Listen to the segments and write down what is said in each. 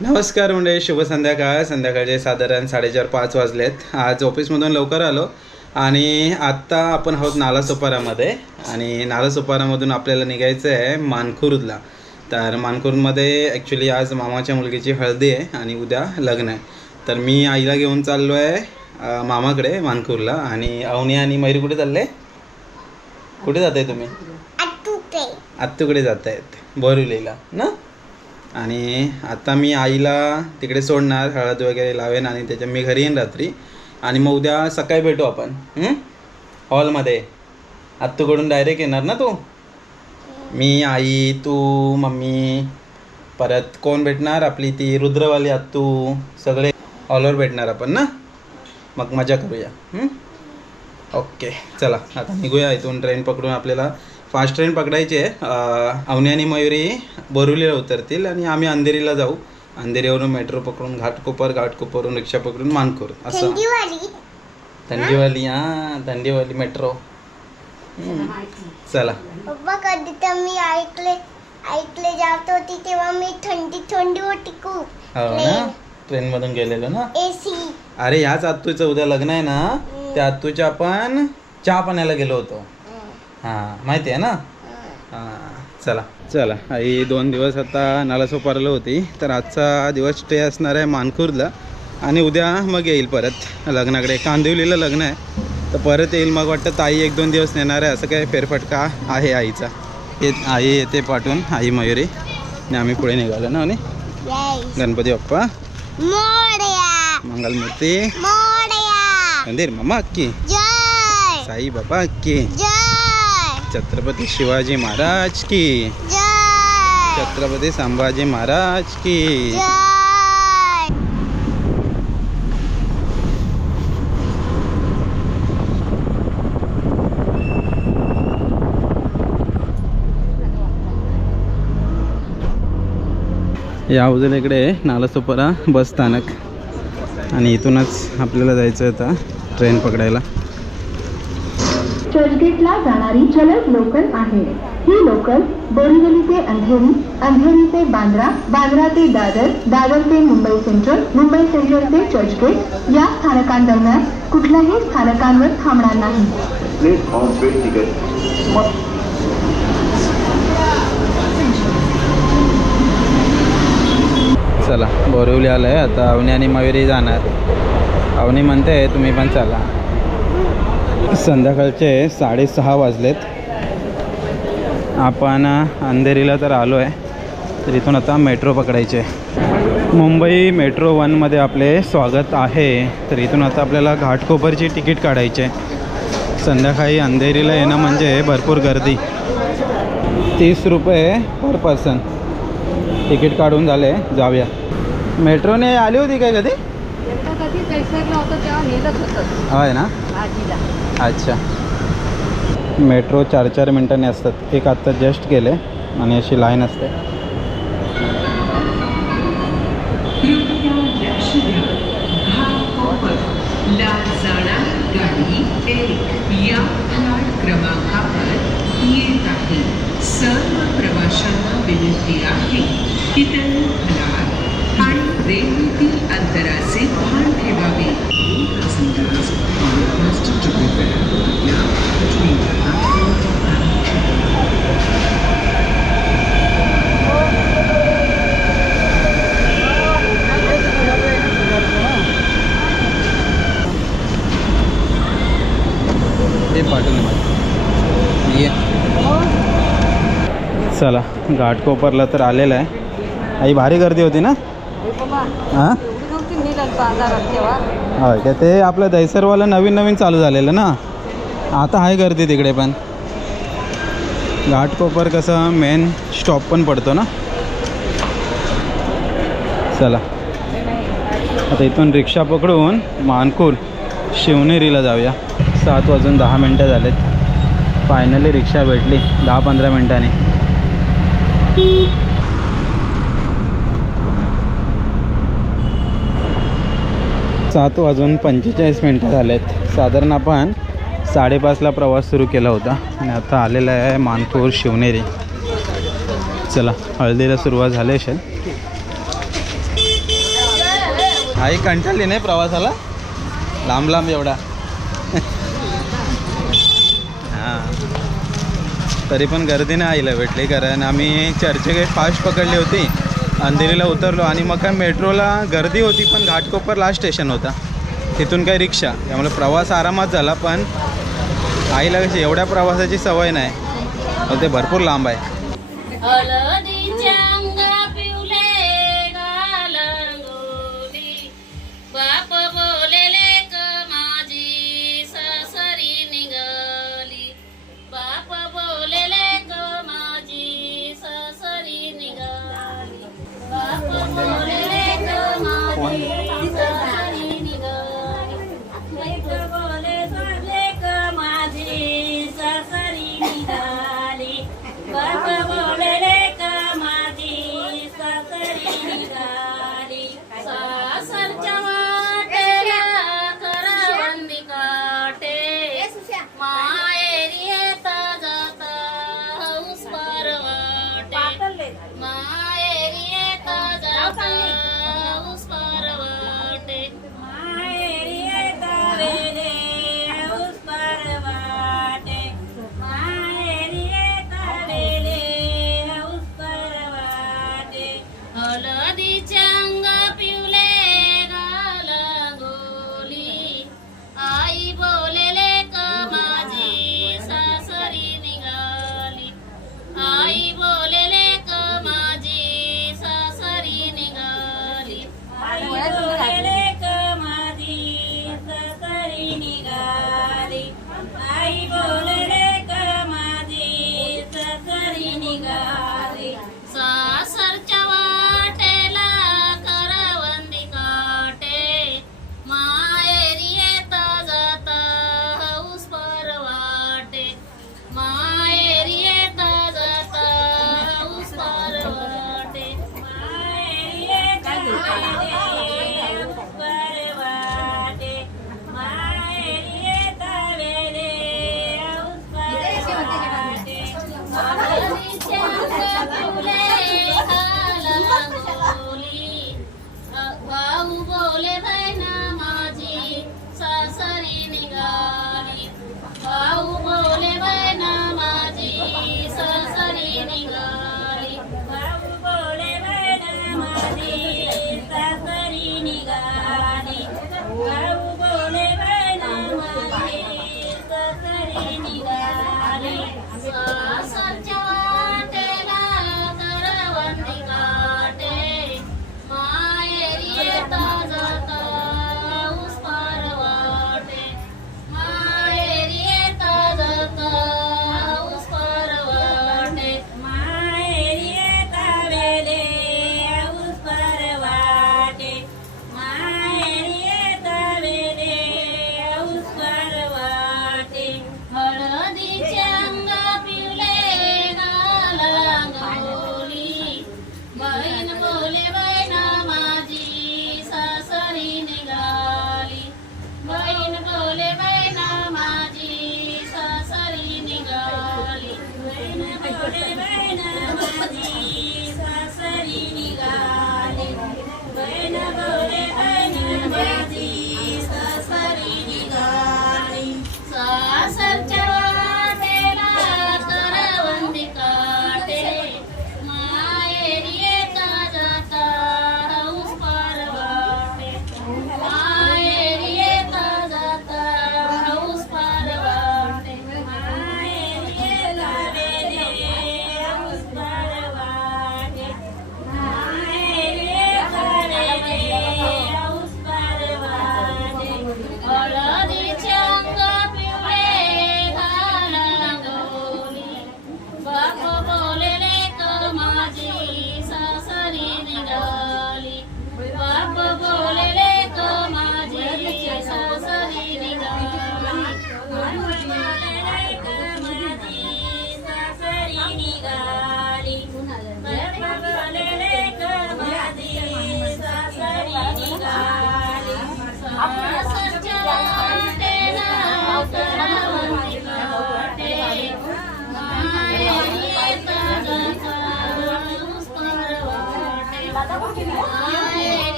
नमस्कार मंडळी, शुभ संध्याकाळ. संध्याकाळचे साधारण 4:30-5 वाजलेत. आज ऑफिसमधून लवकर आलो आणि आत्ता आपण आहोत नालासोपारामध्ये आणि नालासोपारामधून आपल्याला निघायचं आहे मानखुर्दला. तर मानखुर्दमध्ये ॲक्च्युली आज मामाच्या मुलगीची हळदी आहे आणि उद्या लग्न आहे. तर मी आईला घेऊन चाललो आहे मामाकडे मानखुर्दला. आणि अवनी आणि मयूर कुठे चालले? कुठे जात आहे तुम्ही? आत्तूकडे जात आहेत, बोरिवलीला ना. आणि आता मी आईला तिकडे सोडणार, हळद वगैरे लावेन आणि त्याच्या मी घरी येईन रात्री. आणि मग उद्या सकाळी भेटू आपण हॉलमध्ये. आत्तूकडून डायरेक्ट येणार ना तू? मी, आई, तू, मम्मी, परत कोण भेटणार? आपली ती रुद्रवाली आत्तू, सगळे हॉलवर भेटणार आपण ना. मग मजा करूया. ओके, चला आता निघूया इथून. ट्रेन पकडून आपल्याला फास्ट ट्रेन पकडायची आहे. अवनी आणि मयुरी बोरिवलीला उतरतील आणि आम्ही अंधेरीला जाऊ. अंधेरीवरून मेट्रो पकडून घाटकोपरवरून रिक्षा पकडून मानखुर्द. असं थंडीवाली थंडीवाली मेट्रो. चला. पप्पा कधी तर मी ऐकले जात होती तेव्हा मी थंडी होती खूप. हो ना, ट्रेन मधून गेलेलो ना. एसी. अरे ह्याच आत्तूचं उद्या लग्न आहे ना, त्या आत्तूच्या आपण चहा पाण्याला गेलो होतो. हां, माहिती आहे ना. चला चला. आई 2 दिवस आता नालासोपाराला होती, तर आजचा दिवस स्टे असणार आहे मानखुर्दला आणि उद्या मग येईल परत लग्नाकडे. कांदिवलीला लग्न आहे, तर परत येईल. मग वाटतं ताई 1-2 दिवस नेणार आहे, असं काय फेरफटका आहे आईचा. आई येते पाठवून, आई मयुरी आणि आम्ही पुढे निघालो ना. आणि गणपती बाप्पा मोरया, मंगलमूर्ती मोरया, मंदिर मामा अक्की, जय साई बाबा अक्की, जय छत्रपती शिवाजी महाराज की, जय छत्रपती संभाजी महाराज की. जय. या बाजूला इकडे नालासोपारा बस स्थानक आणि इथूनच आपल्याला जायचं आता ट्रेन पकडायला. चर्चगेटला जाणारी जलद लोकल आहे. ही लोकल बोरिवली ते अंधेरी, अंधेरी ते बांद्रा, बांद्रा ते दादर, दादर ते मुंबई सेंट्रल, मुंबई सेंट्रल ते चर्चगेट या स्थानकांदरम्यान कुठल्याही स्थानकांवर थांबणार नाही. चला, बोरिवली आलं आहे आता. अवनी आणि मयुरी जाणार. अवनी म्हणते तुम्ही पण चला. संध्याकाळचे 6:30 वाजलेत. आपण अंधेरीला तर आलो आहे, तर इथून आता मेट्रो पकडायचे. मुंबई मेट्रो 1मध्ये आपले स्वागत आहे. तर इथून आता आपल्याला घाटकोपरची तिकीट काढायचे. संध्याकाळी अंधेरीला येणं म्हणजे भरपूर गर्दी. 30 रुपये पर पर्सन तिकीट काढून झाले. जाऊया. मेट्रोने आली होती काय कधी? होय ना. अच्छा. मेट्रो 4-4 मिनिटांनी असतात. एक आत्ता जस्ट गेले आणि अशी लाईन असते. सर्व प्रवाशांना विनंती आहे की त्यांनी फलाट आणि रेल्वेतील अंतराचे भान ठेवावे. ते पाठवलं ये. चला, घाटकोपरला तर आलेलं आहे. आई भारी गर्दी होती ना. हां, होय का. ते आपलं दहिसरवालं नवीन चालू झालेलं ना, आता आहे गर्दी तिकडे पण. घाटकोपर कसं मेन स्टॉप पण पडतो ना. चला, आता इथून रिक्षा पकडून मानखुर्द शिवनेरीला जाऊया. 7:10 झालेत. फायनली रिक्षा भेटली 10-15 मिनिटांनी. 7:45 झालेत. साधारण आपण 5:30ला प्रवास सुरू केला होता आणि आता आलेला आहे मानखुर्द शिवनेरी. चला, हळदीला सुरुवात झाली असेल. आई कंटाळली नाही प्रवासाला लांब लांब एवढा हां तरी पण गर्दी नाही आईला भेटली कारण आम्ही चर्चगेट फास्ट पकडली होती अंधेरीला उतरलो आणि मग काय मेट्रोला गर्दी होती पण घाटकोपर लास्ट स्टेशन होता तिथून काही रिक्षा त्यामुळे प्रवास आरामात झाला पण आईला कशी एवढ्या प्रवासाची सवय नाही ते भरपूर लांब आहे हळदीच्या अंगा पिवले गालंगोली बाप बोलेले क माझी सासरी निघाली बाप बोलेले क माझी सासरी निघाली बाप बोलेले क माझी सासरी निघाली बाप बोलेले क माझी सासरी निघाली बाप बोलेले का माझी सासरी निघाली सासरच्या वाटेला करवंदी काटे माहेरी येता जाता हौस पार वाटे माहेरी येता जाता हौस पार वाटे माहेरी येता वेले हौस पार वाटे माहेरी येता वेले हौस पार वाटे हळदीच्या अंगा पिवले गाला गोली आई बोलेले का माझी सासरी निघाली आई बोलेले का माझी सासरी निघाली आई बोलेले का माझी सासरी निघाली आई बोलेले का माझी सासरी निघाली सासरच्या वाटेला करवंदी काटे माहेरी येता जाता हौस पार वाटे माहेरी येता जाता हौस पार वाटे माहेरी येता वेले हौस पार वाटे माहेरी येता वेले हौस पार वाटे हळदीच्या अंगा पिवले गालंगोली भाऊ बोले बहिणा माझी सासरी निघाली भाऊ बोले बहिणा माझी सासरी निघाली भाऊ बोले बहिणा माझी सासरी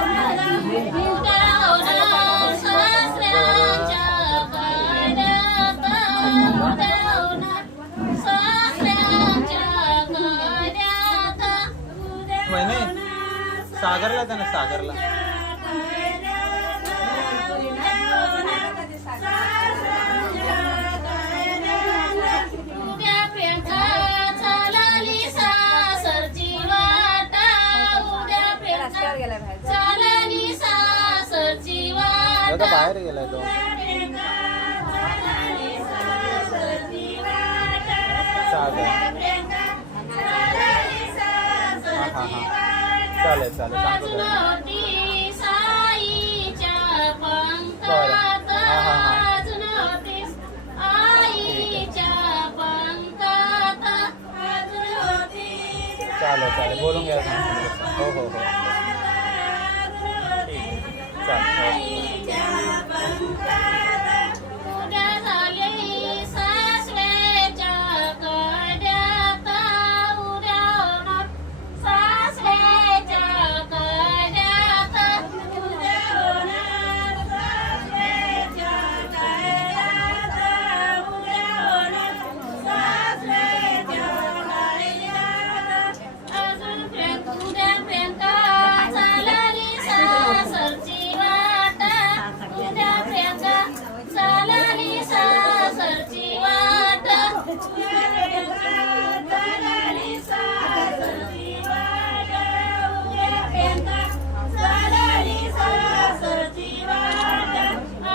उद्या होणार सासऱ्यांच्या गाड्यात, उद्या होणार सासऱ्यांच्या गाड्यात, उद्या वहिनी, होणार सागरला त्या ना सागरला उद्या प्रियंका चालली सासरची वाटा, उद्या प्रियंका चालली सासरची वाटा, दादा बाहेर गेलाय तो प्रियंका चालली सासरची वाटा, सागर प्रियंका चालली सासरची वाटा. चालेल चालेल सांगतो वाजून त्याला. होती साईच्या पंखात, वाजून होतीस आईच्या पंखात, वाजून होती चालेल चालेल बोलून घ्या सांगतो. हो हो हो चालेल आईच्या पंखात. उद्या झाली सासवेच्या कड्यात, उद्या होणार सासवेच्या कड्यात, उद्या होणार सासवेच्या कड्यात, उद्या होणार सासवेच्या कड्यात. अजून उद्या प्रियंका चालली सासरची वाटा, उद्या प्रियंका चालली सासरची वाटा, उद्या प्रियंका चालली सासरची वाटा, उद्या प्रियंका चालली सासरची वाटा.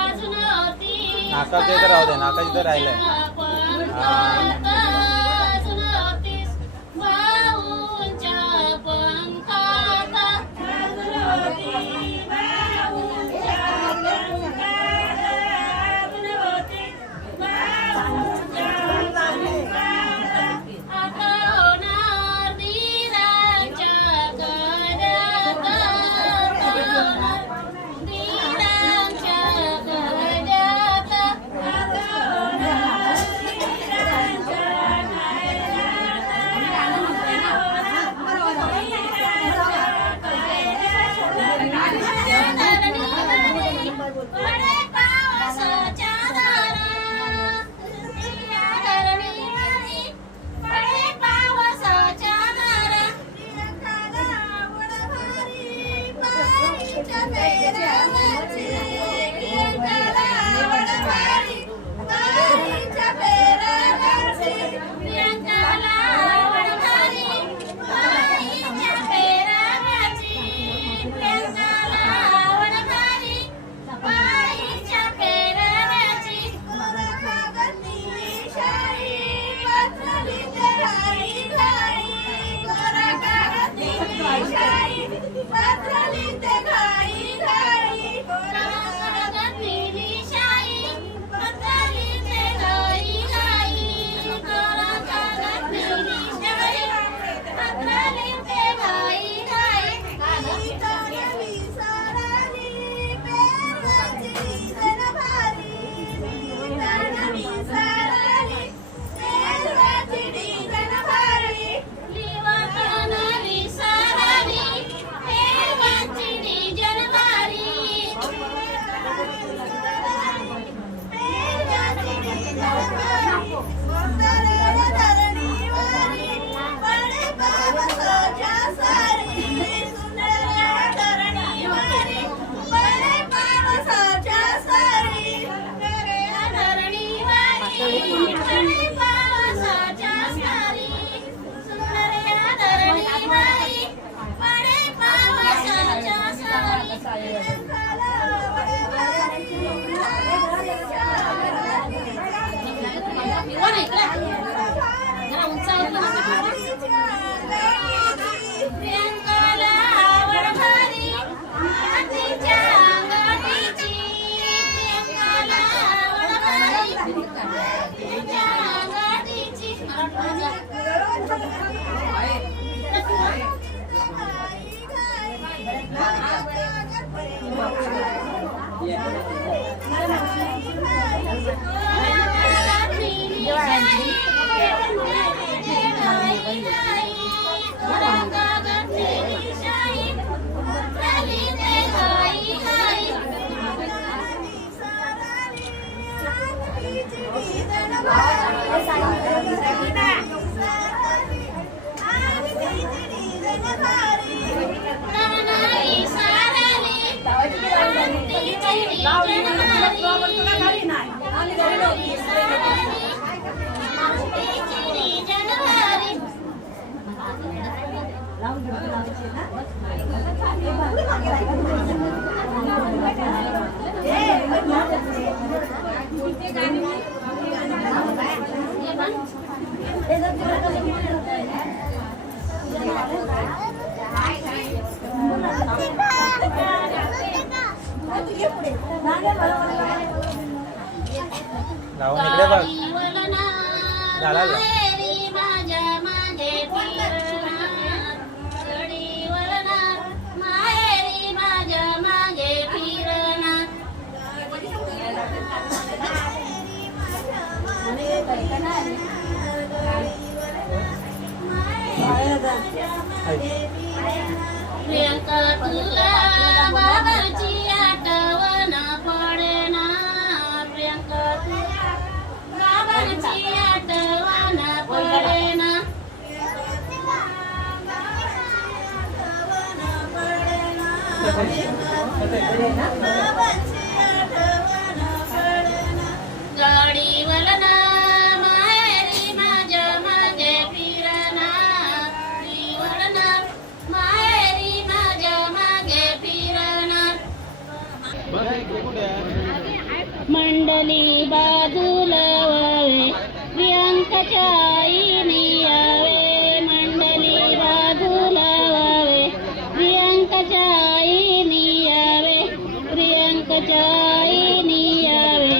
अजून होती नाकाच्या इथं राहू दे, नाकाच्या इथं राहिलंय. पंखात, अजून होतीस भाऊंच्या पंखात, अजून होती भाऊंच्या पंखात, अजून होती भाऊंच्या पंखात. आता होणार दीरांच्या गड्यात, आता होणार दीरांच्या गड्यात, आता होणार दीरांच्या पडे पावसाच्या धारा, या धरणीवरी पडे पावसाच्या धारा, प्रियंकाला आवड भारी बाईच्या पेरावरची, प्रियंकाला आवड भारी बाईच्या पेरावरची, प्रियंकाला आवड भारी बाईच्या पेरावरची, प्रियंकाला आवड भारी बाईच्या पेरावरची. गोरा कागदी शाई पसरली ते घाई घाई, गोरा कागदी शाई पसरली ते घाई घाई, गोरा कागदी शाई पसरली ते घाई घाई, गोरा कागदी शाई पसरली ते घाई घाई. गीताने विसरली पेरवाची डिझाईन भारी, गीताने विसरली पेरवाची डिझाईन भारी, लिवाताना विसरली पेरवाची डिझाईन भारी, पेरवाची डिझाईन भारी. सुंदर धरणीवरी पडे पावसाच्या सारी, सुंदर धरणीवरी पडे पावसाच्या सारी, सुंदर धरणीवरी पडे पावसाच्या सारी, सुंदर धरणीवरी पडे पावसाच्या सारी. प्रियंकाला आवड भारी बाईच्या प्रियंकाला आवड भारी हातीच्या गाठीची, प्रियंकाला आवड भारी हातीच्या गाठीची. शाई लावून इकडे बघ. झाला का? माहेरी माझ्या मागे फिरणार, गडीवरणार माहेरी माझ्या मागे फिरणार. प्रियंका तुला बाबाची आठवण पडेना, प्रियंका तुला बाबाची आठवण पडेना. गाडीवरना माहेरी माझ्या मागे फिरना, गाडीवरना माहेरी माझ्या मागे फिरना. मंडली बाजूला व्हावे, प्रियंकाच्या आईने यावे. मंडली बाजूला व्हावे, प्रियंकाच्या आईने यावे. प्रियंकाच्या आईने यावे,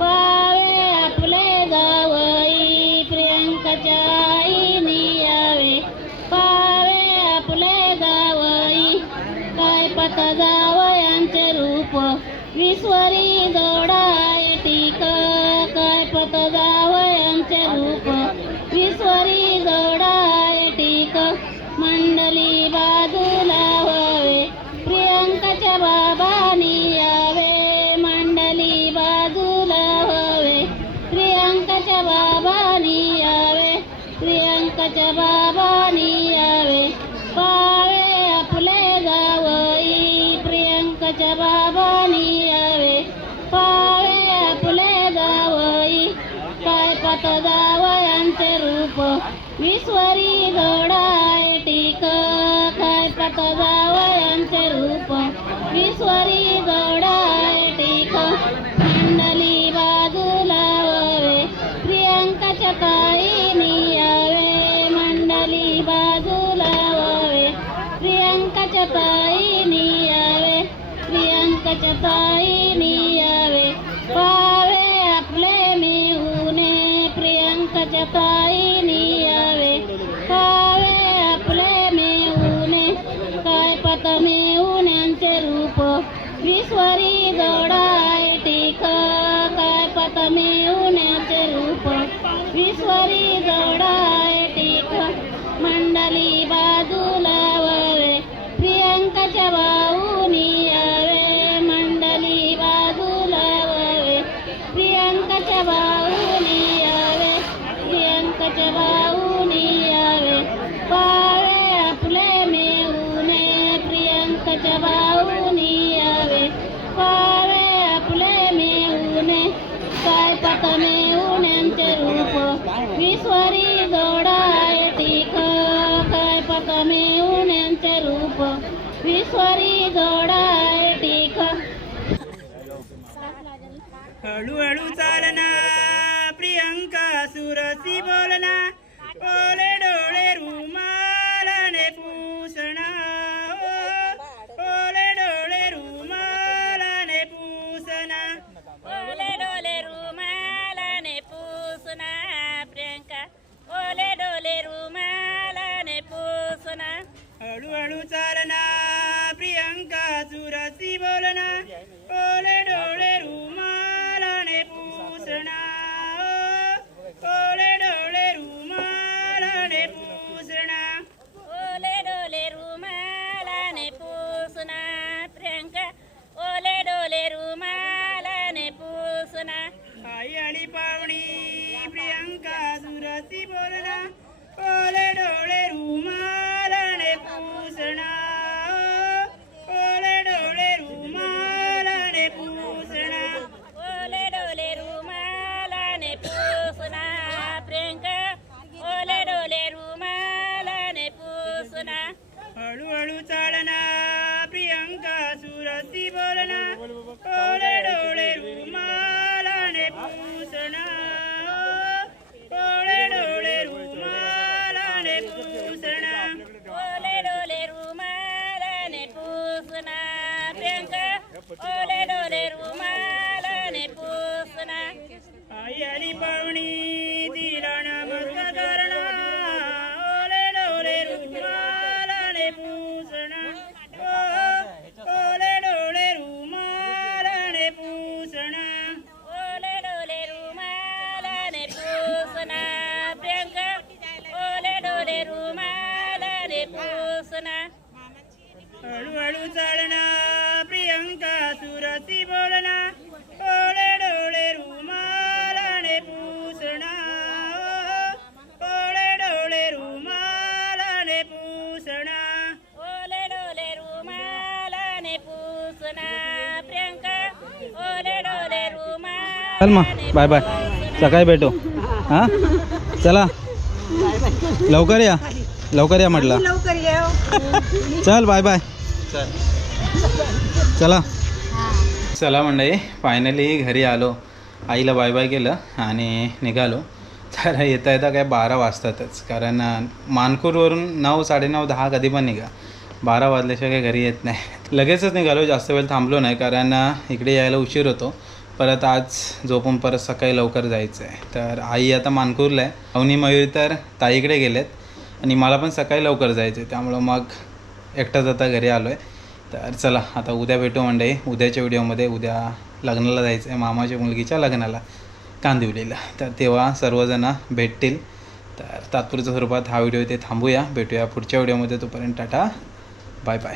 पावे आपले जावई. प्रियंकाच्या आईने यावे, पावे आपले जावई. काय पता जावयांचे रूप विश्वरी जोडाय टीक. काय पत जावयांचे रूप विश्वरी जोडाय टीक. मंडली बाजूला व्हावे, प्रियंकाच्या बाबांनी यावे. मंडली बाजूला व्हावे, प्रियंकाच्या बाबांनी यावे. प्रियंकाच्या बाबांनी यावे, पावे आपले जावई. प्रियंकाच्या बाबांनी यावे, पावे आपले जावई. काय पत जावयांचे रूप विश्वरी जोडाय टीक. काय पत जावयांचे रूप विश्वरी जोडाय टीक. मंडली बाजूला व्हावे, प्रियंकाच्या ताईनी यावे. मंडली बाजूला व्हावे, प्रियंकाच्या ताईनी यावे. प्रियंकाच्या ताईनी यावे, पावे आपले मिळूने. प्रियंकाच्या ताईनी यावे, पावे आपले मिळूने. काय पत मिळून्यांचे रूप विश्वरी जोडाय टीक. काय पत मिळून्याचे रूप विश्वरी जोडाय टीक. मंडली बाजूला व्हावे, प्रियंकाच्या भाऊनी यावे. मंडली बाजूला व्हावे, प्रियंकाच्या भाऊनी यावे. प्रियंकाच्या भाऊनी यावे, पावे आपले मिळूने. प्रियंकाच्या भाऊनी यावे, पावे आपले मिळूने. काय पत मिळून्यांचे रूप विश्वरी जोडाय टीक. काय पत मिळून्यांचे रूप विश्वरी जोडाय टीक. हळूहळू चालना प्रियंका सुरसी बोलना. ओले डोळे रुमालाने पुसना. ओले डोळे रुमालाने पुसना. ओले डोले रुमालाने पुसना, प्रियंका ओले डोले रुमालाने पुसना. हळूहळू चालना प्रियंका सुरसी बोलना. ओले डोळे रुमालाने पुसना. ओले डोळे रुमालाने पुसना. ओले डोले रुमालाने पुसना, प्रियंका ओले डोले रुमालाने पुसना. आई आणि पावणी प्रियंका सुरसी बोलना. ओले डोळे रुमालाने पुसना. ओले डोळे रुमालाने सुरती बोलना ओले डोळे रुमालाने पुसना ओले डोळे रुमालाने पुसना ओले डोले रुमालाने पुसना प्रियंका ओले डोले रुमालाने पुसना आई आली पाहुणी तिला नमस्कार करणा ओले डोळे रुमालाने पुसना ओले डोळे रुमालाने पुसना ओले डोले रुमालाने पुसना प्रियंका ओले डोले रुमालाने पुसना हळूहळू चालना प्रियंका सुरती बोलना ओले डोळे रुमालाने पुसना ओले डोळे रुमालाने पुसना ओले डोले रुमालाने पुसना प्रियंका ओले डोले चल मग बाय बाय सकाळी भेटू हां चला लवकर या म्हटलं चल बाय बाय चला मंडळी फायनली घरी आलो आईला बाय बाय केलं आणि निघालो तर येता येता काय 12 वाजतातच कारण मानपूरवरून 9, 9:30, 10 कधी पण निघा 12 वाजल्याशिवाय काही घरी येत नाही लगेचच निघालो जास्त वेळ थांबलो नाही कारण इकडे यायला उशीर होतो परत आज झोपून परत सकाळी लवकर जायचं आहे तर आई आता मानपूरला आहे अवनी मयूर तर ताईकडे गेलेत आणि मला पण सकाळी लवकर जायचं आहे त्यामुळं मग एकटाच आता घरी आलो आहे तर चला आता उद्या भेटू मंडळी उद्याच्या व्हिडिओमध्ये उद्या लग्नाला जायचं आहे मामाच्या मुलगीच्या लग्नाला कांदिवलीला तर तेव्हा सर्वजण भेटतील तर तात्पुरत्या स्वरूपात हा व्हिडिओ इथे थांबूया भेटूया पुढच्या व्हिडिओमध्ये तोपर्यंत टाटा बाय बाय